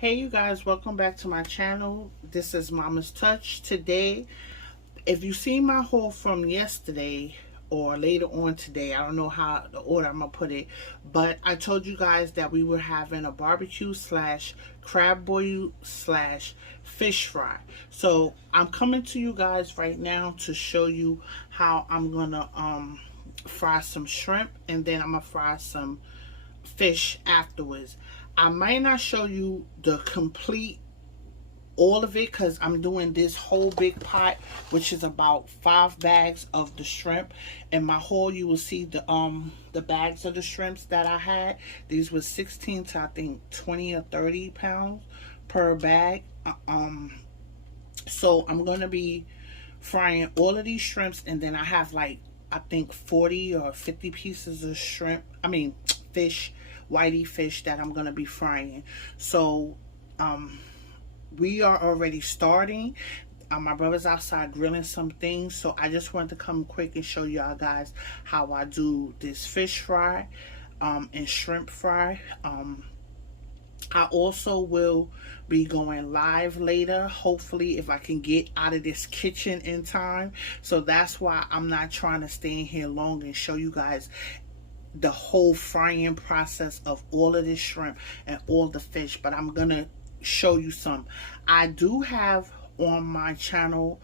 Hey you guys, welcome back to my channel. This is Mama's Touch. Today, if you see my haul from yesterday or later on today, I don't know how the order I'm gonna put it, but I told you guys that we were having a barbecue slash crab boil slash fish fry. So I'm coming to you guys right now to show you how I'm gonna fry some shrimp, and then I'm gonna fry some fish afterwards. I might not show you the complete all of it because I'm doing this whole big pot, which is about 5 bags of the shrimp. In my haul, you will see the bags of the shrimps that I had. These were 16 to I think 20 or 30 pounds per bag. So I'm gonna be frying all of these shrimps, and then I have like I think 40 or 50 pieces of shrimp. I mean fish, whitey fish that I'm gonna be frying. So we are already starting. My brother's outside grilling some things, so I just wanted to come quick and show y'all guys how I do this fish fry and shrimp fry. I also will be going live later, hopefully, if I can get out of this kitchen in time. So that's why I'm not trying to stay in here long and show you guys the whole frying process of all of this shrimp and all the fish, but I'm gonna show you some. I do have on my channel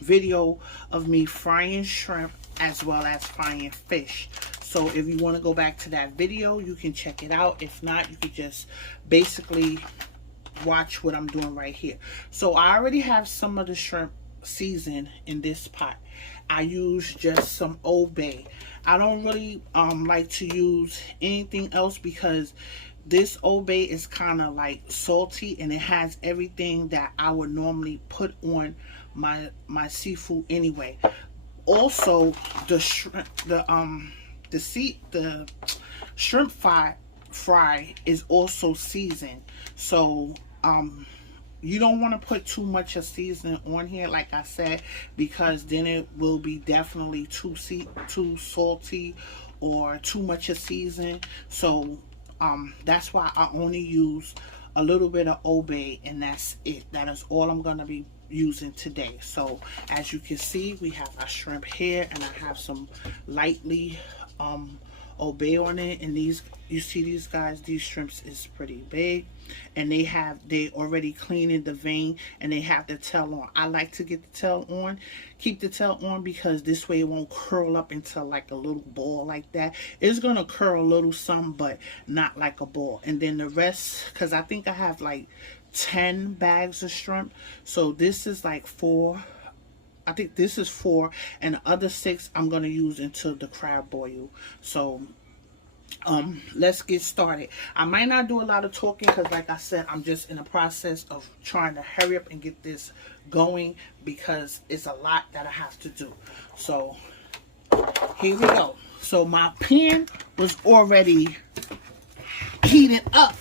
video of me frying shrimp as well as frying fish. So if you want to go back to that video, you can check it out. If not, you could just basically watch what I'm doing right here. So I already have some of the shrimp seasoned in this pot. I use just some Old Bay. I don't really like to use anything else because this Old Bay is kind of like salty, and it has everything that I would normally put on my seafood anyway. Also, the shrimp fry is also seasoned. So you don't want to put too much of seasoning on here, like I said, because then it will be definitely too salty or too much of season. So that's why I only use a little bit of Old Bay, and that's it. That is all I'm gonna be using today. So as you can see, we have our shrimp here, and I have some lightly Old Bay on it. And these, you see these guys, these shrimps is pretty big, and they already cleaning the vein, and they have the tail on. I like to get the tail on, keep the tail on, because this way it won't curl up into like a little ball like that. It's gonna curl a little some, but not like a ball. And then the rest, because I think I have like 10 bags of shrimp, so this is like 4. I think this is 4, and the other 6 I'm gonna use into the crab boil. So let's get started. I might not do a lot of talking because, like I said, I'm just in the process of trying to hurry up and get this going because it's a lot that I have to do. So here we go. So my pan was already heated up,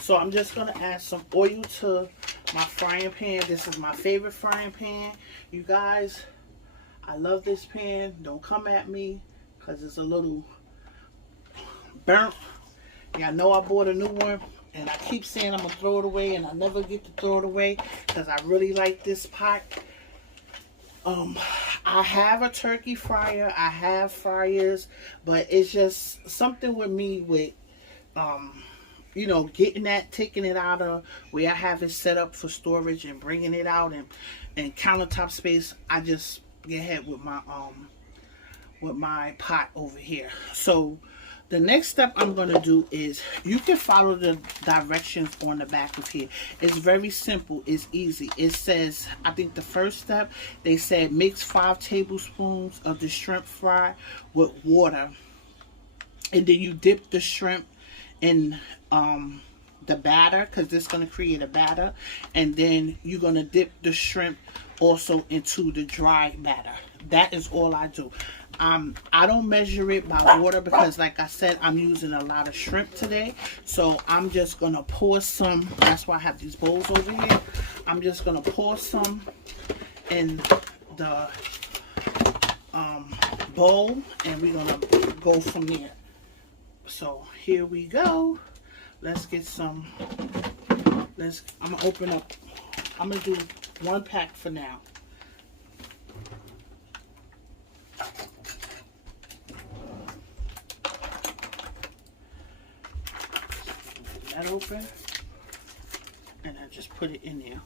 so I'm just gonna add some oil to my frying pan. This is my favorite frying pan, you guys. I love this pan. Don't come at me because it's a little burnt. Yeah, I know I bought a new one, and I keep saying I'm gonna throw it away, and I never get to throw it away because I really like this pot. I have a turkey fryer, I have fryers, but it's just something with me with you know, getting that, taking it out of where I have it set up for storage and bringing it out, and countertop space. I just get ahead with my pot over here. So the next step I'm going to do is, you can follow the directions on the back of here. It's very simple. It's easy. It says, I think the first step, they said mix 5 tablespoons of the shrimp fry with water. And then you dip the shrimp in the batter, because this is going to create a batter. And then you're going to dip the shrimp also into the dry batter. That is all I do. I don't measure it by water because, like I said, I'm using a lot of shrimp today. So I'm just going to pour some. That's why I have these bowls over here. I'm just going to pour some in the bowl, and we're going to go from there. So here we go. let's get some. I'm gonna open up. I'm gonna do 1 pack for now. Get that open, and I just put it in there.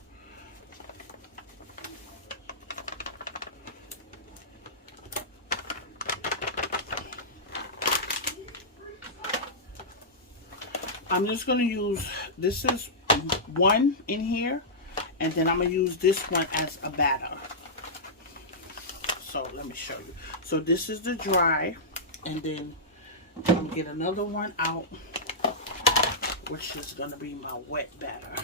I'm just going to use, this is 1 in here, and then I'm going to use this one as a batter. So let me show you. So this is the dry, and then I'm going to get another one out, which is going to be my wet batter.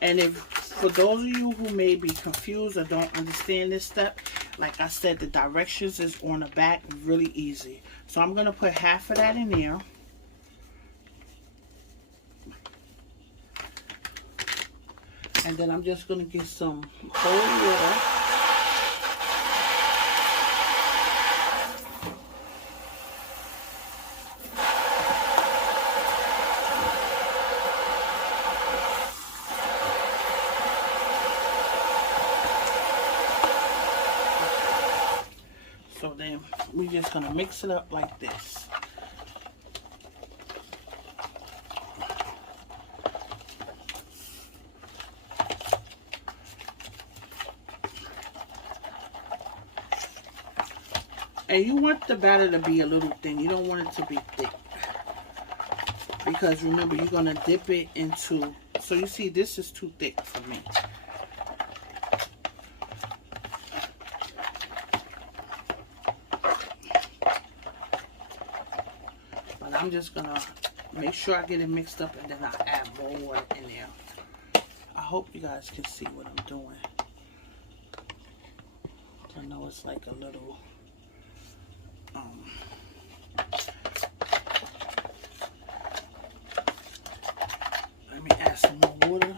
And if, for those of you who may be confused or don't understand this step, like I said, the directions is on the back, really easy. So I'm going to put half of that in there. And then I'm just going to get some cold water. So then we're just going to mix it up like this. And you want the batter to be a little thin. You don't want it to be thick. Because remember, you're going to dip it into... So you see, this is too thick for me. But I'm just going to make sure I get it mixed up, and then I'll add more water in there. I hope you guys can see what I'm doing. I know it's like a little... let me add some more water.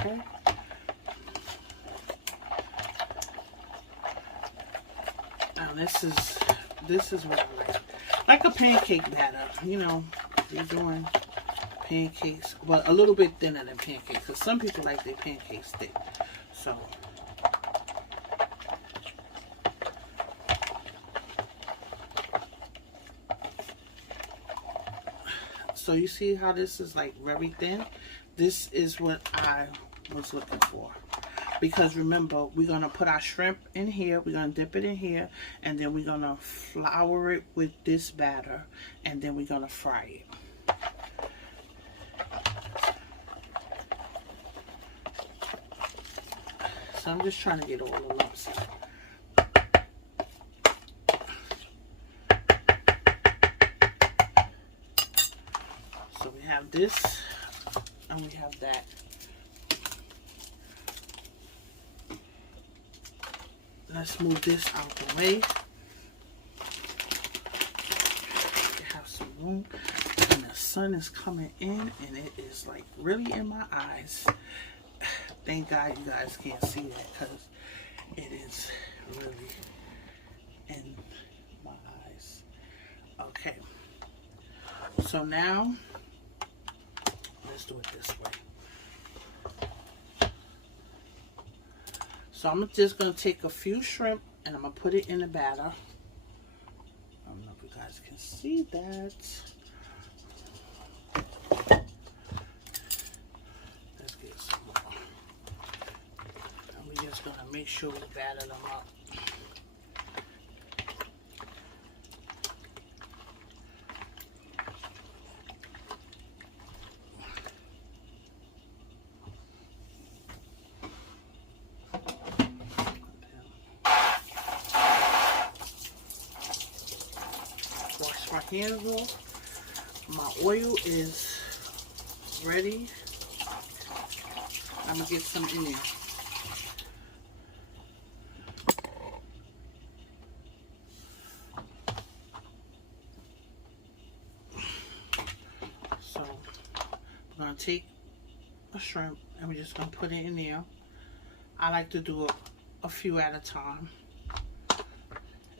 Okay. Now this is what I like a pancake batter. You know, you're doing pancakes, but a little bit thinner than pancakes, because some people like their pancakes thick. So you see how this is like very thin? This is what I was looking for. Because remember, we're going to put our shrimp in here. We're going to dip it in here. And then we're going to flour it with this batter. And then we're going to fry it. So I'm just trying to get all the lumps out. So we have this and we have that. Let's move this out the way. We have some room, and the sun is coming in, and it is like really in my eyes. Thank God you guys can't see that, because it is really in my eyes. Okay, so now let's do it this way. So I'm just going to take a few shrimp and I'm going to put it in the batter. I don't know if you guys can see that. Let's get some more. And we're just going to make sure we batter them up. My hands off. My oil is ready. I'm gonna get some in there. So I'm gonna take a shrimp And we're just going to put it in there. I like to do a few at a time.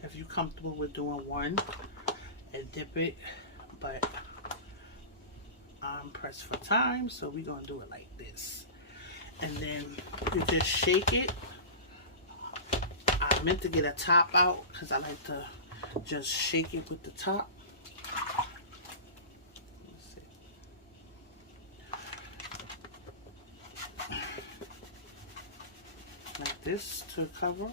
If you're comfortable with doing one and dip it, but I'm pressed for time, so we're going to do it like this. And then you just shake it. I meant to get a top out because I like to just shake it with the top. Like this to cover.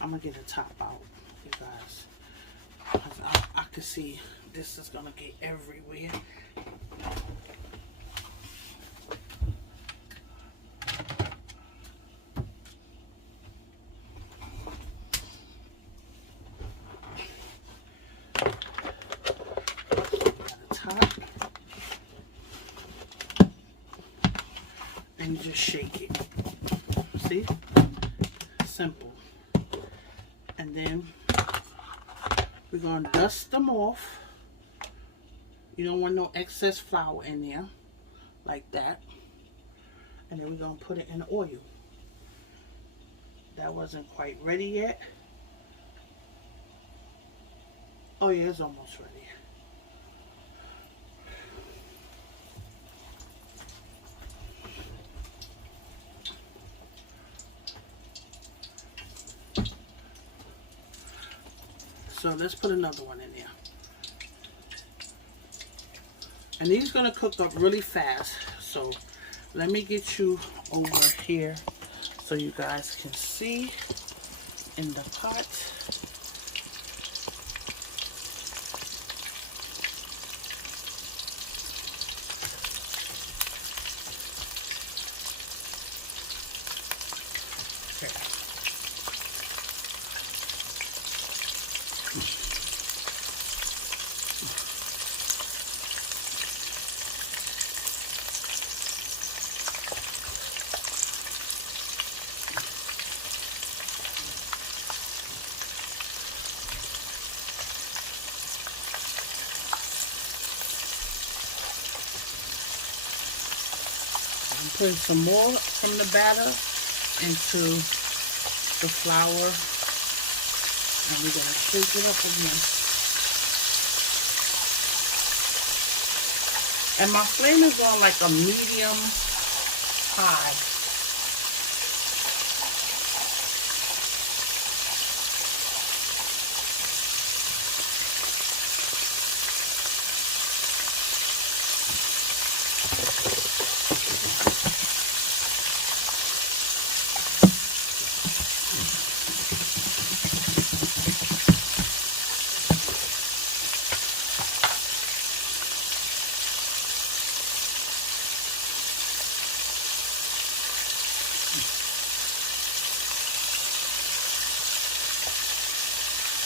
I'm gonna get a top out, you guys, because I can see this is gonna get everywhere. And you just shake it. See? Simple. And then we're going to dust them off. You don't want no excess flour in there. Like that. And then we're going to put it in the oil. That wasn't quite ready yet. Oh yeah, it's almost ready. So let's put another one in there. And these are going to cook up really fast. So let me get you over here so you guys can see in the pot. I'm putting some more from the batter into the flour, and we're going to shake it up again. And my flame is on like a medium high.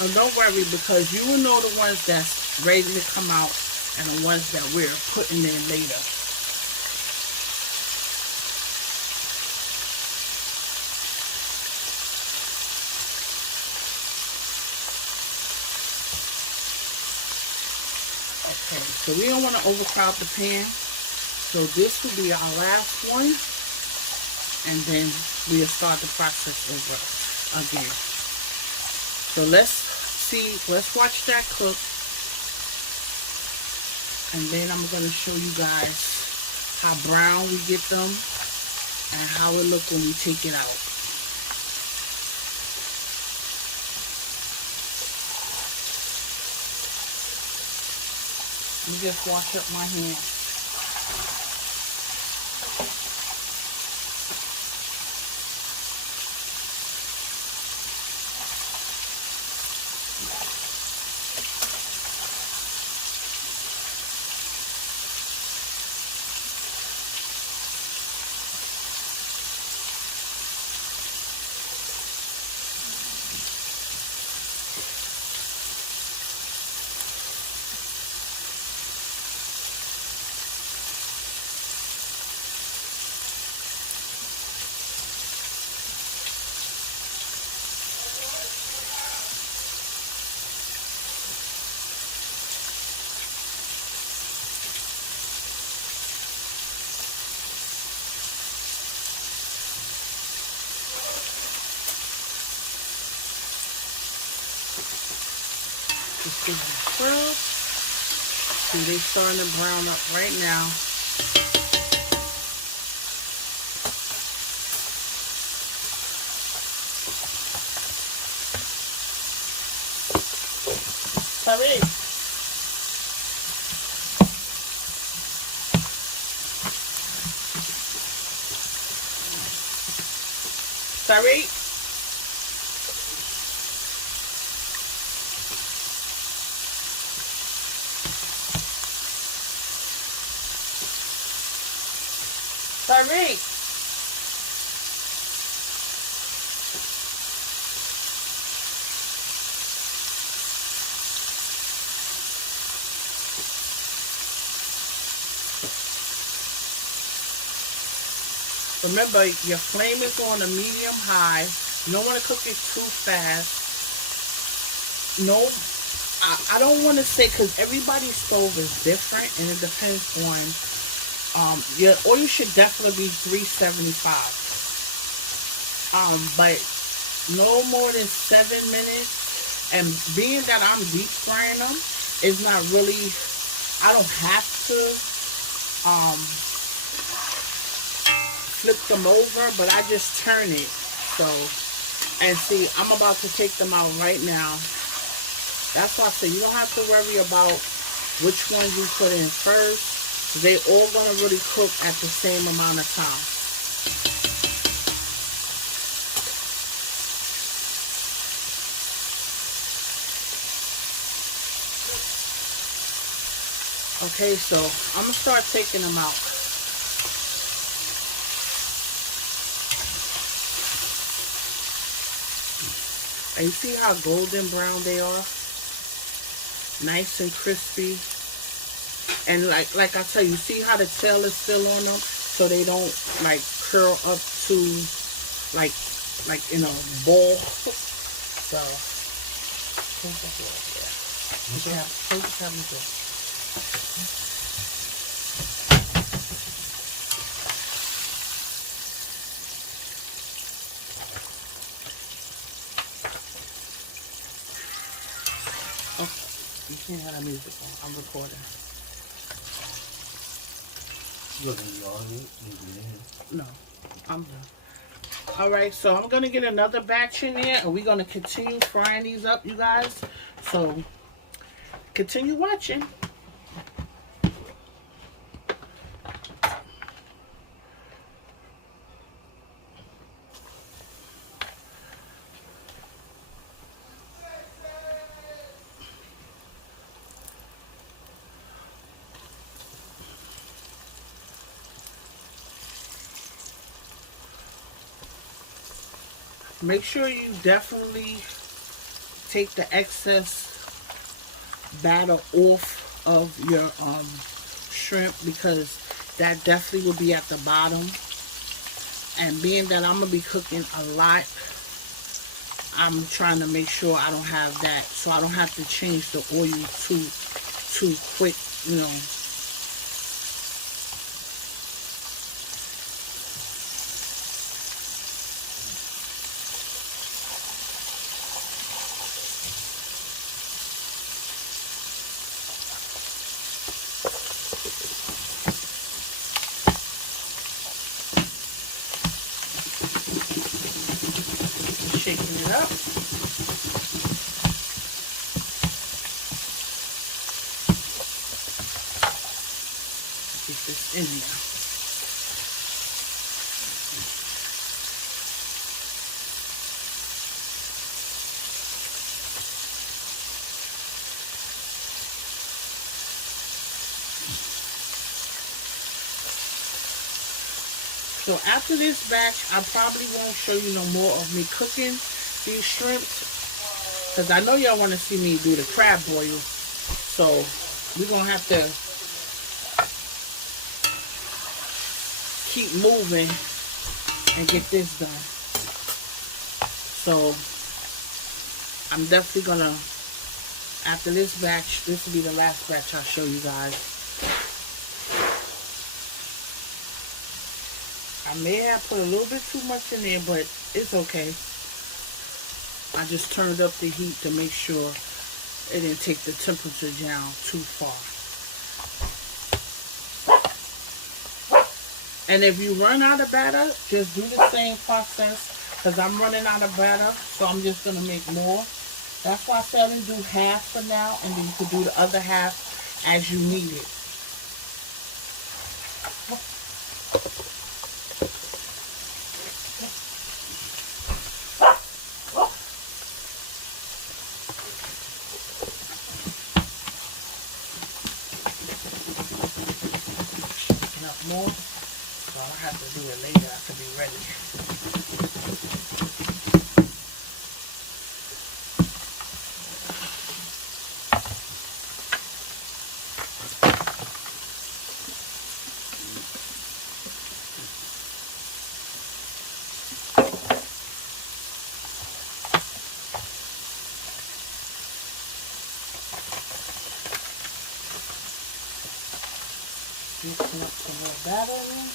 So don't worry, because you will know the ones that's ready to come out and the ones that we're putting in later. Okay, so we don't want to overcrowd the pan. So this will be our last one, and then we'll start the process over again. So let's watch that cook, and then I'm going to show you guys how brown we get them and how it looks when we take it out. Let me just wash up my hands. Just give them a swirl. See, they starting to brown up right now. Tariq. Tariq. Tariq. Remember, your flame is on a medium high. You don't want to cook it too fast. No, I don't want to say, because everybody's stove is different, and it depends on, your oil should definitely be 375. But no more than 7 minutes. And being that I'm deep frying them, it's not really, I don't have to, flip them over, but I just turn it. So, and see, I'm about to take them out right now. That's why I say you don't have to worry about which one you put in first. They all gonna really cook at the same amount of time. Okay, so I'm gonna start taking them out. And you see how golden brown they are? Nice and crispy. And like I tell you, see how the tail is still on them? So they don't like curl up to like in a ball. So you can't have that music on. I'm recording. No, I'm done. Alright, so I'm going to get another batch in there, and we're going to continue frying these up, you guys. So, continue watching. Make sure you definitely take the excess batter off of your shrimp, because that definitely will be at the bottom. And being that I'm going to be cooking a lot, I'm trying to make sure I don't have that, so I don't have to change the oil too quick, you know. Shaking it up. Keep this in here. So after this batch, I probably won't show you no more of me cooking these shrimps, because I know y'all want to see me do the crab boil. So we're going to have to keep moving and get this done. So I'm definitely going to, after this batch, this will be the last batch I'll show you guys. I may have put a little bit too much in there, but it's okay. I just turned up the heat to make sure it didn't take the temperature down too far. And if you run out of batter, just do the same process, because I'm running out of batter, so I'm just going to make more. That's why I said I'm going to do half for now, and then you can do the other half as you need it. Enough more? So I don't have to do it later. I can be ready. Mixing up some more batter in.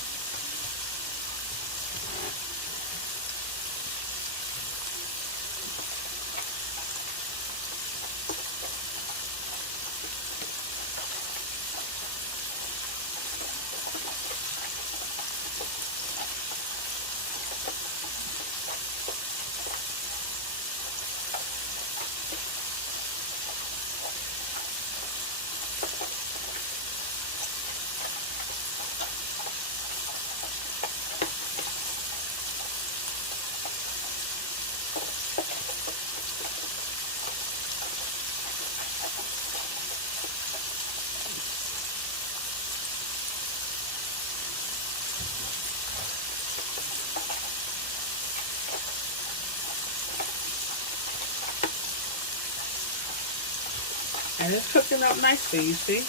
And it's cooking up nicely, you see?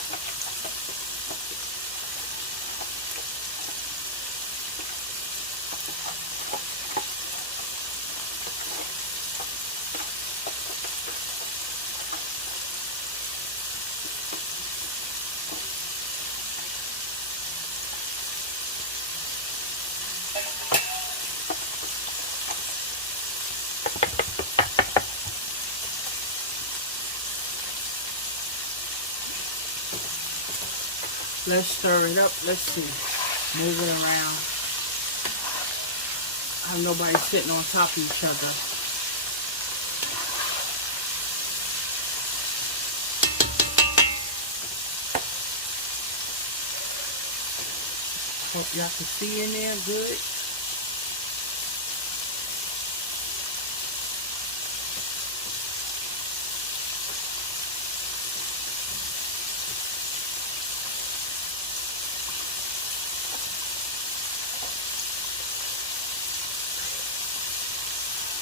Let's stir it up. Let's see. Move it around. I have nobody sitting on top of each other. Hope y'all can see in there good.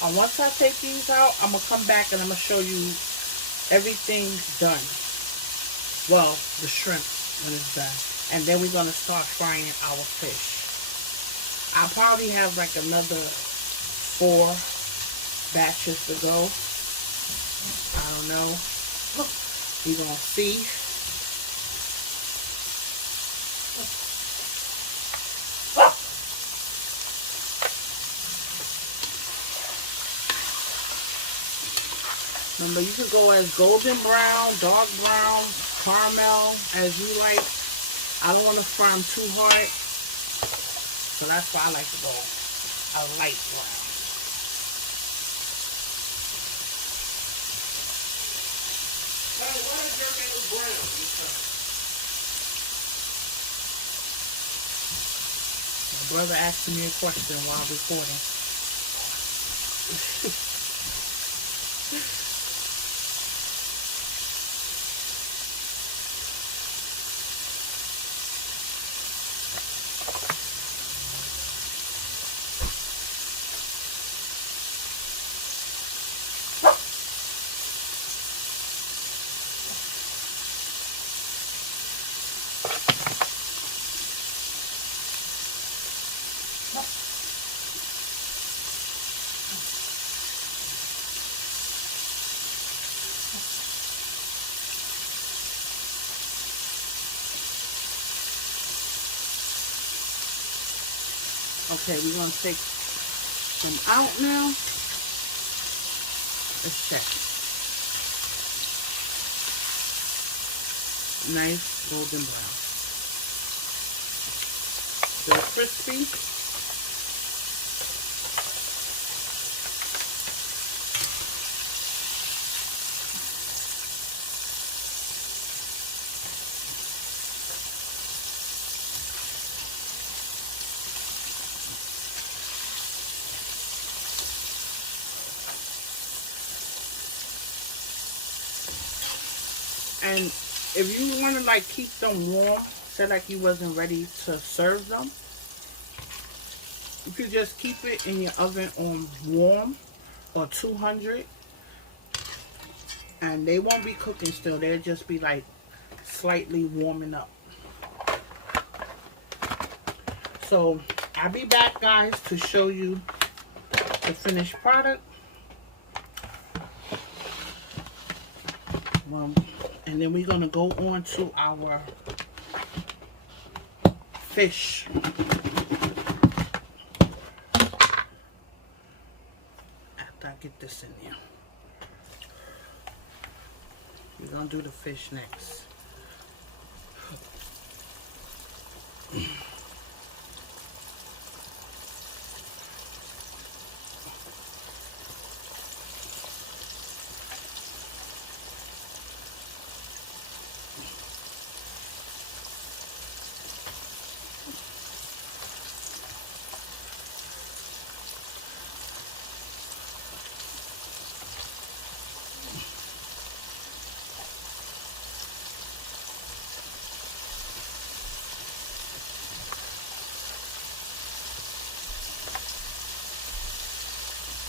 And once I take these out, I'm going to come back and I'm going to show you everything's done. Well, the shrimp when it's done. And then we're going to start frying our fish. I'll probably have like another 4 batches to go. I don't know. We're going to see. Remember, you could go as golden brown, dark brown, caramel, as you like. I don't want to fry them too hard, so that's why I like to go a light brown. Why is your name brown? My brother asked me a question while recording. Okay, we're going to take them out now. Let's check. Nice golden brown. Still crispy. And if you want to like keep them warm, say like you wasn't ready to serve them, you could just keep it in your oven on warm or 200, and they won't be cooking still. They'll just be like slightly warming up. So I'll be back, guys, to show you the finished product. And then we're going to go on to our fish. After I get this in there, we're going to do the fish next.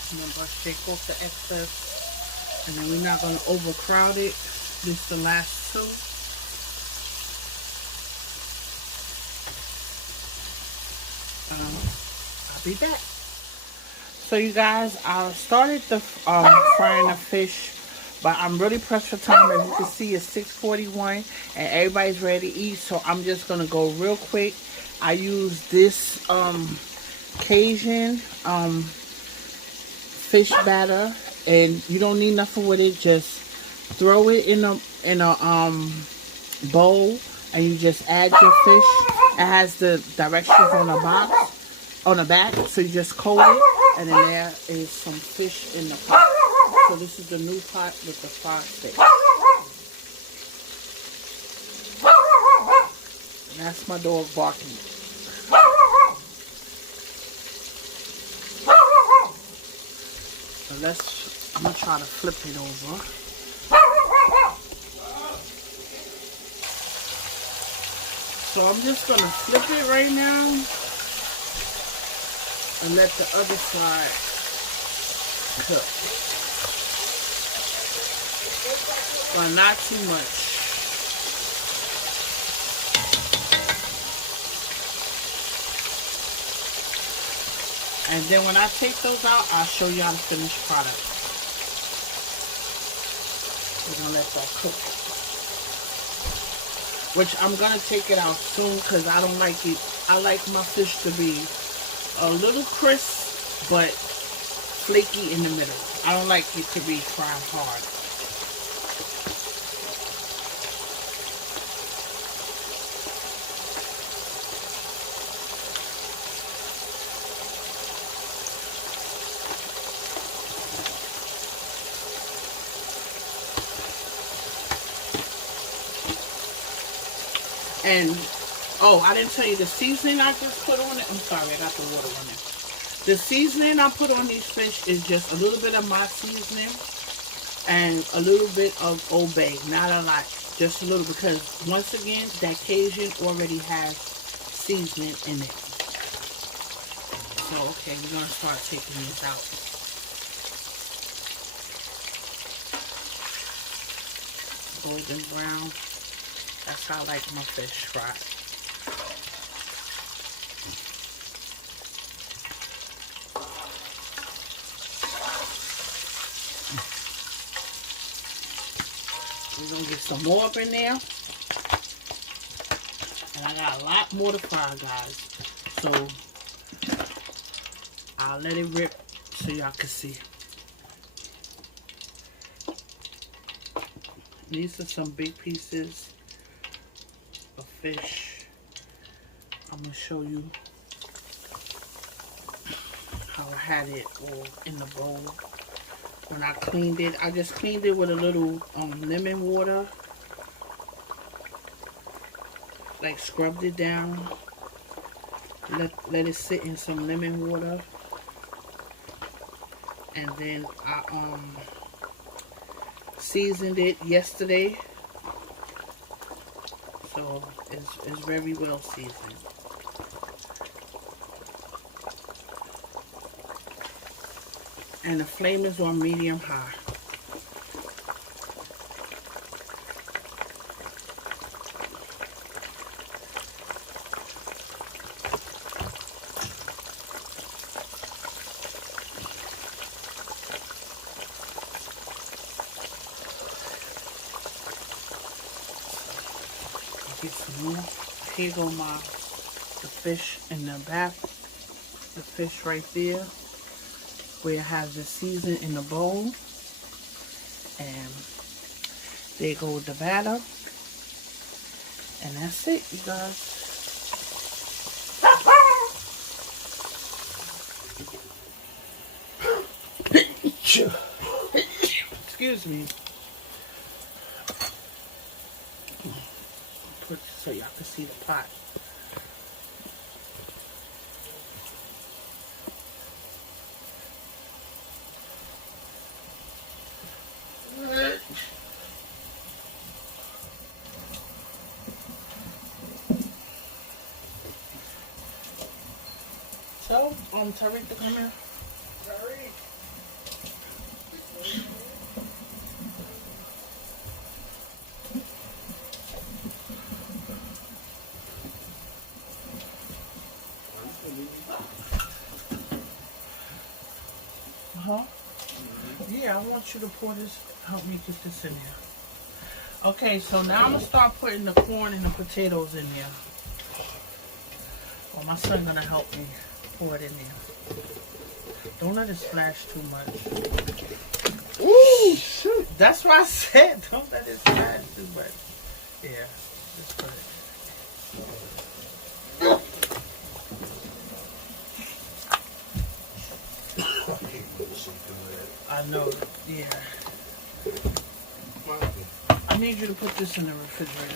I'm going to shake off the excess, and then we're not going to overcrowd it. This is the last two. I'll be back. So you guys, I started the frying the fish, but I'm really pressed for time. As you can see, it's 6:41 and everybody's ready to eat, so I'm just going to go real quick. I use this Cajun fish batter, and you don't need nothing with it. Just throw it in a bowl, and you just add your fish. It has the directions on the back, so you just coat it, and then there is some fish in the pot. So this is the new pot with the fried fish. And that's my dog barking. So I'm going to try to flip it over. So I'm just going to flip it right now and let the other side cook. But not too much. And then when I take those out, I'll show y'all the finished product. We're going to let that cook. Which I'm going to take it out soon because I don't like it. I like my fish to be a little crisp, but flaky in the middle. I don't like it to be fried hard. And, oh, I didn't tell you the seasoning I just put on it. I'm sorry, I got the water on it. The seasoning I put on these fish is just a little bit of my seasoning and a little bit of Old Bay. Not a lot, just a little, because once again, that Cajun already has seasoning in it. So, okay, we're going to start taking this out. Golden brown. That's how I like my fish fried. We're going to get some more up in there. And I got a lot more to fry, guys. So, I'll let it rip so y'all can see. These are some big pieces of fish. I'm going to show you how I had it all in the bowl. When I cleaned it, I just cleaned it with a little lemon water. Like scrubbed it down. Let it sit in some lemon water. And then I seasoned it yesterday. So it's very well seasoned. And the flame is on medium high. Get some more. Here go the fish in the back. The fish right there, where it has the season in the bowl. And there goes the batter. And that's it, you guys. Excuse me. Put so y'all can see the pot. So, Tariq to come here. Tariq. Huh? Yeah, I want you to pour this, help me get this in there. Okay, so now I'm going to start putting the corn and the potatoes in there. Well, my son going to help me pour it in there. Don't let it splash too much. Ooh, shoot. That's what I said. Don't let it splash too much. Yeah, just put it. I know, yeah. I need you to put this in the refrigerator.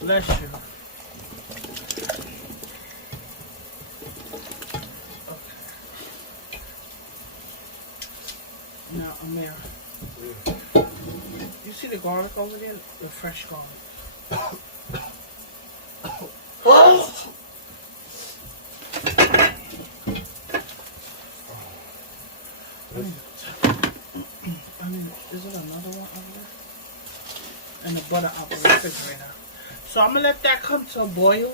Bless you. Now, Amir, you see the garlic over there? The fresh garlic. I mean, is there another one over there? And the butter out the refrigerator. So I'm going to let that come to a boil.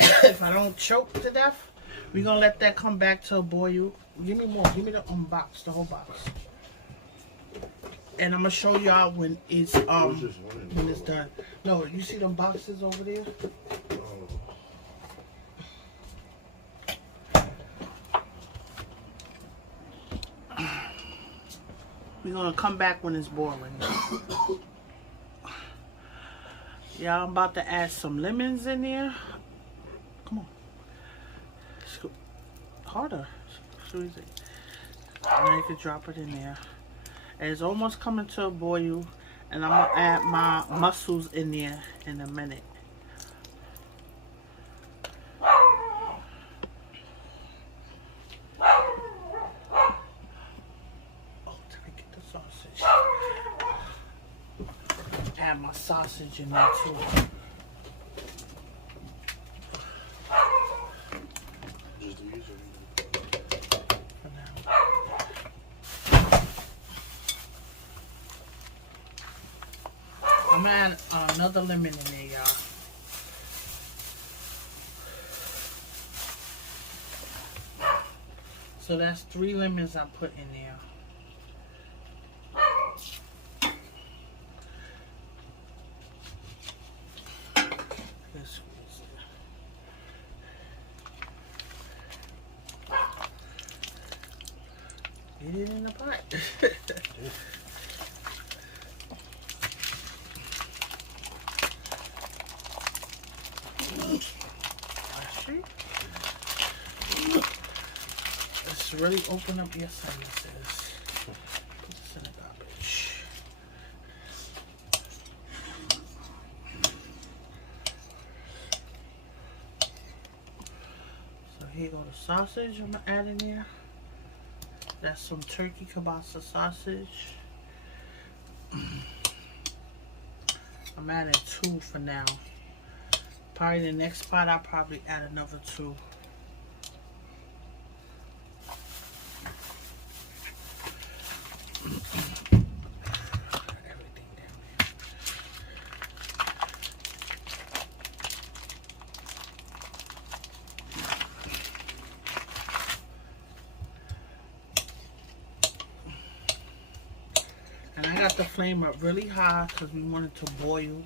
If I don't choke to death, we're going to let that come back to a boil. Give me more. Give me the box, the whole box. And I'm gonna show y'all when it's done. No, you see them boxes over there? We're gonna come back when it's boiling. Yeah, I'm about to add some lemons in there. Come on. Harder. Squeeze it. Now you can drop it in there. And it's almost coming to a boil. And I'm going to add my mussels in there in a minute. Oh, did I get the sausage? Add my sausage in there too. I'm gonna add another lemon in there, y'all. So that's 3 lemons I put in there. Get it in the pot. Let's really open up your sinuses. Put this in the garbage. So here you go the sausage I'm gonna add in there. That's some turkey kielbasa sausage. I'm adding 2 for now. Probably the next pot I'll probably add another 2. Everything down there. And I got the flame up really high because we want it to boil.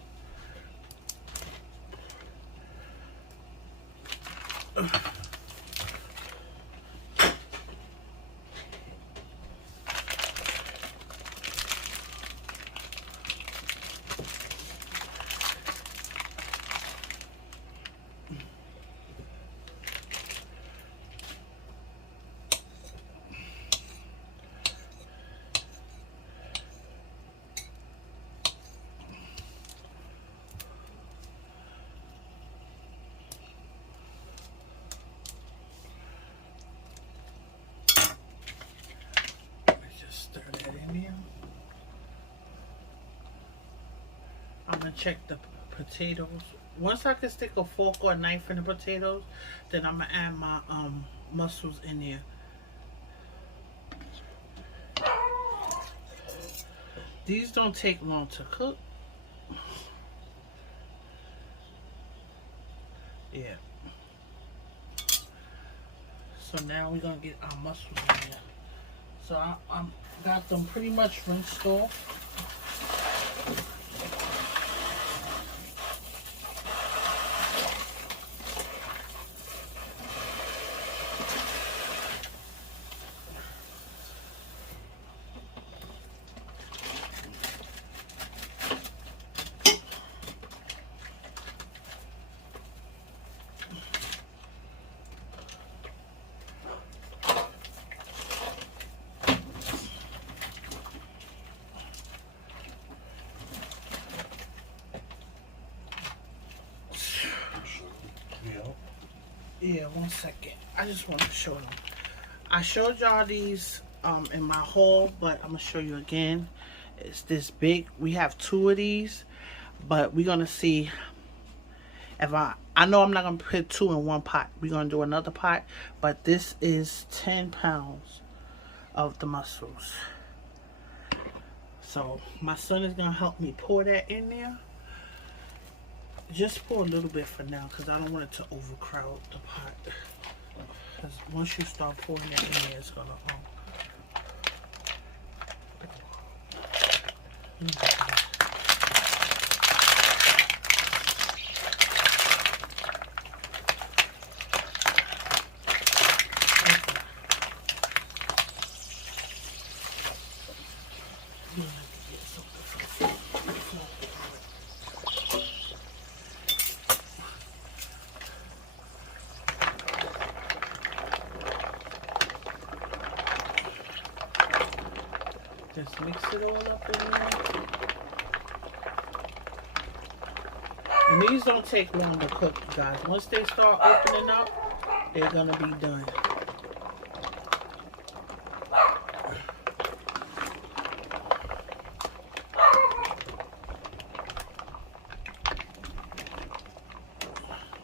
I'm gonna check the potatoes. Once I can stick a fork or a knife in the potatoes, then I'm gonna add my mussels in there. These don't take long to cook. Yeah. So now we're gonna get our mussels in there. So I got them pretty much rinsed off. Yeah, 1 second. I just want to show them. I showed y'all these in my haul, but I'm gonna show you again. It's this big. We have 2 of these, but we're gonna see if I know I'm not gonna put 2 in one pot. We're gonna do another pot, but this is 10 pounds of the mussels. So my son is gonna help me pour that in there. Just pour a little bit for now because I don't want it to overcrowd the pot. Because once you start pouring it in there, it's gonna just mix it all up in there. And these don't take long to cook, you guys. Once they start opening up, they're gonna be done.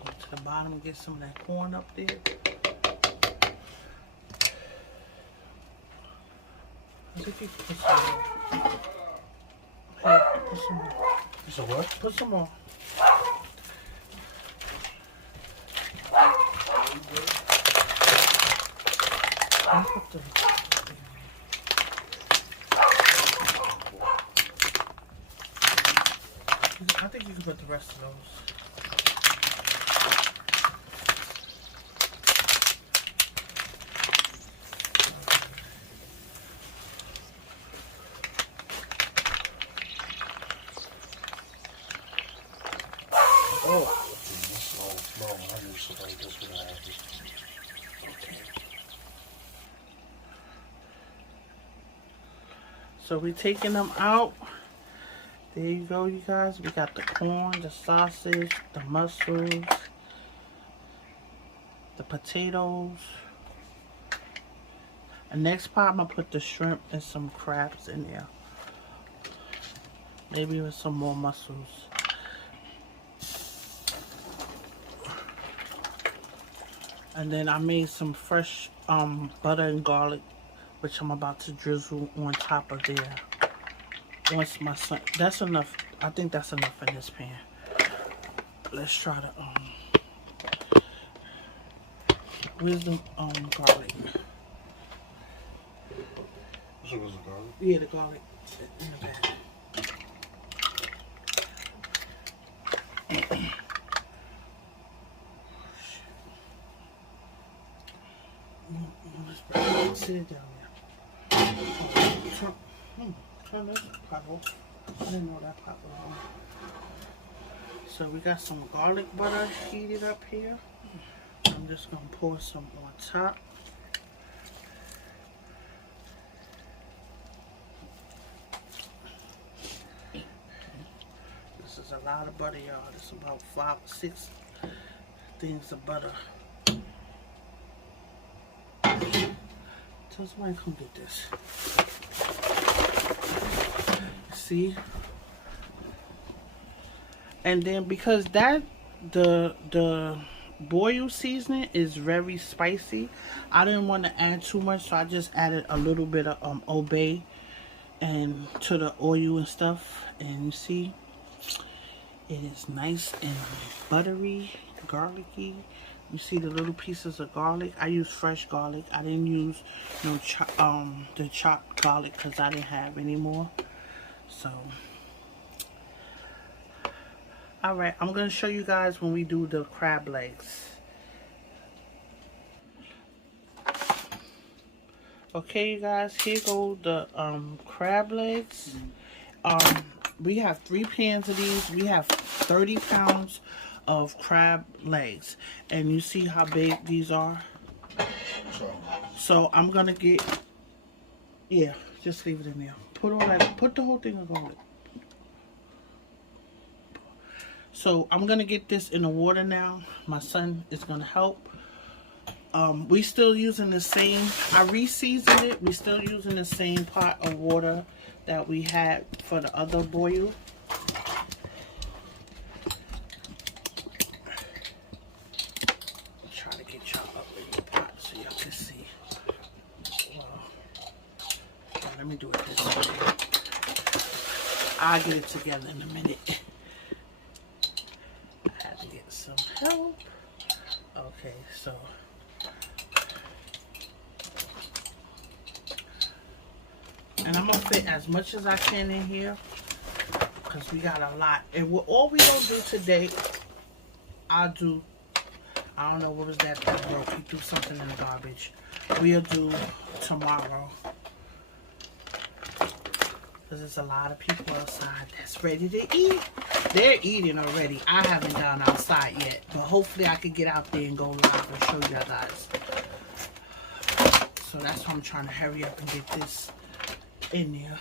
Go to the bottom and get some of that corn up there. I think you can put some more. Hey, put some more. So what? Put some more. I think you can put the rest of those. stuff like this when I have it. Okay. So we're taking them out. There you go, you guys. We got the corn, the sausage, the mussels, the potatoes. And next part, I'm going to put the shrimp and some crabs in there. Maybe with some more mussels. And then I made some fresh butter and garlic, which I'm about to drizzle on top of there. Once my son, that's enough. I think that's enough in this pan. Let's try to where's the garlic? So was the garlic? Yeah, the garlic in the bag. Sit it down there. Turn this pot off. I didn't know that pot was on. So we got some garlic butter heated up here. I'm just gonna pour some on top. This is a lot of butter, y'all. It's about 5 or 6 things of butter. Tell somebody come get this. See? And then because that the boil seasoning is very spicy, I didn't want to add too much, so I just added a little bit of obey and to the oil and stuff. And you see, it is nice and buttery, garlicky. You see the little pieces of garlic. I use fresh garlic. I didn't use no the chopped garlic because I didn't have any more. So, all right, I'm gonna show you guys when we do the crab legs. Okay, you guys, here go the crab legs. We have 3 pans of these. We have 30 pounds of crab legs, and you see how big these are. So I'm gonna get, yeah, just leave it in there. Put all that, put the whole thing of garlic. So I'm gonna get this in the water now. My son is gonna help. We still using the same, I re-seasoned it. We still using the same pot of water that we had for the other boil. Try to get y'all up in the pot so y'all can see. Let me do it this way. I'll get it together in a minute. I had to get some help. Okay, so and I'm gonna fit as much as I can in here because we got a lot. And all we gonna do today, I don't know what was that broke. He threw something in the garbage. We'll do tomorrow. Because there's a lot of people outside that's ready to eat. They're eating already. I haven't gone outside yet. But hopefully I can get out there and go live and show you guys. So that's why I'm trying to hurry up and get this in there.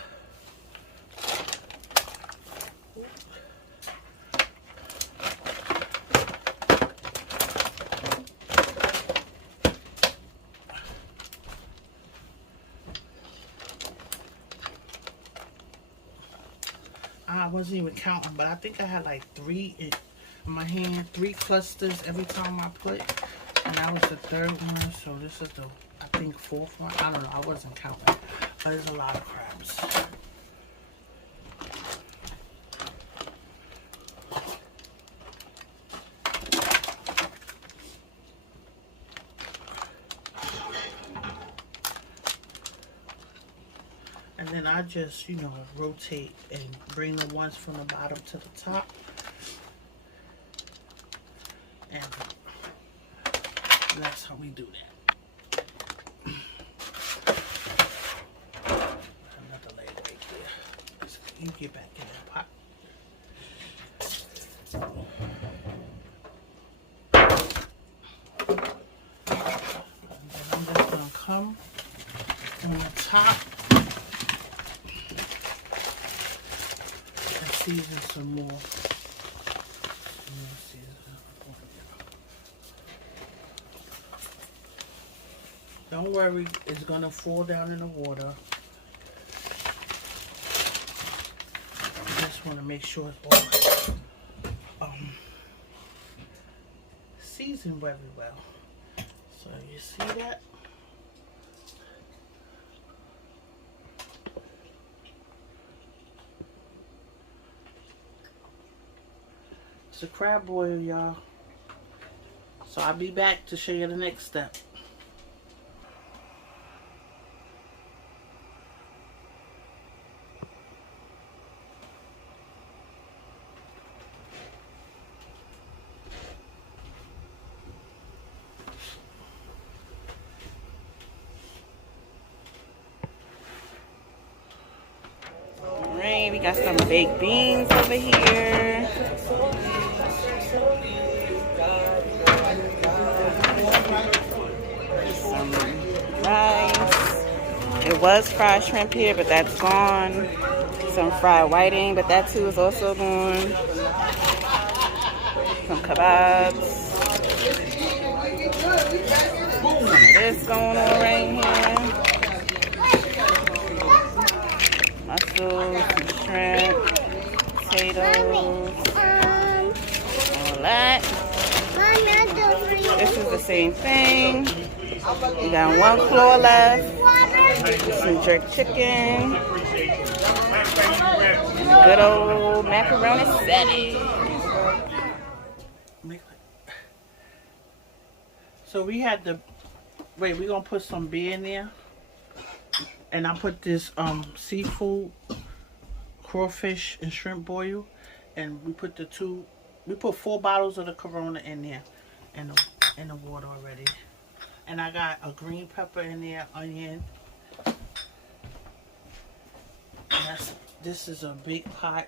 I wasn't even counting, but I think I had like 3 in my hand, 3 clusters every time I put, and that was the 3rd one. So this is the, I think, 4th one. I don't know, I wasn't counting, but there's a lot of crabs. And then I just, rotate and bring the ones from the bottom to the top. And that's how we do that. Another leg right there. You get back in that pot. some on the top and season some more. Don't worry, it's gonna fall down in the water. I just want to make sure it's all seasoned very well. So you see that? It's a crab boil, y'all. So I'll be back to show you the next step. Alright, we got some baked beans over here. Some rice. It was fried shrimp here, but that's gone. Some fried whiting, but that too is also gone. Some kebabs. Some of this going on right here. Mussels, some shrimp, potatoes, all that. This is the same thing. We got one claw left, some jerk chicken, and good old macaroni salad. So we had the, wait, we're gonna put some beer in there. And I put this seafood, crawfish and shrimp boil. And we put we put 4 bottles of the Corona in there in the water already. And I got a green pepper in there, onion. And this is a big pot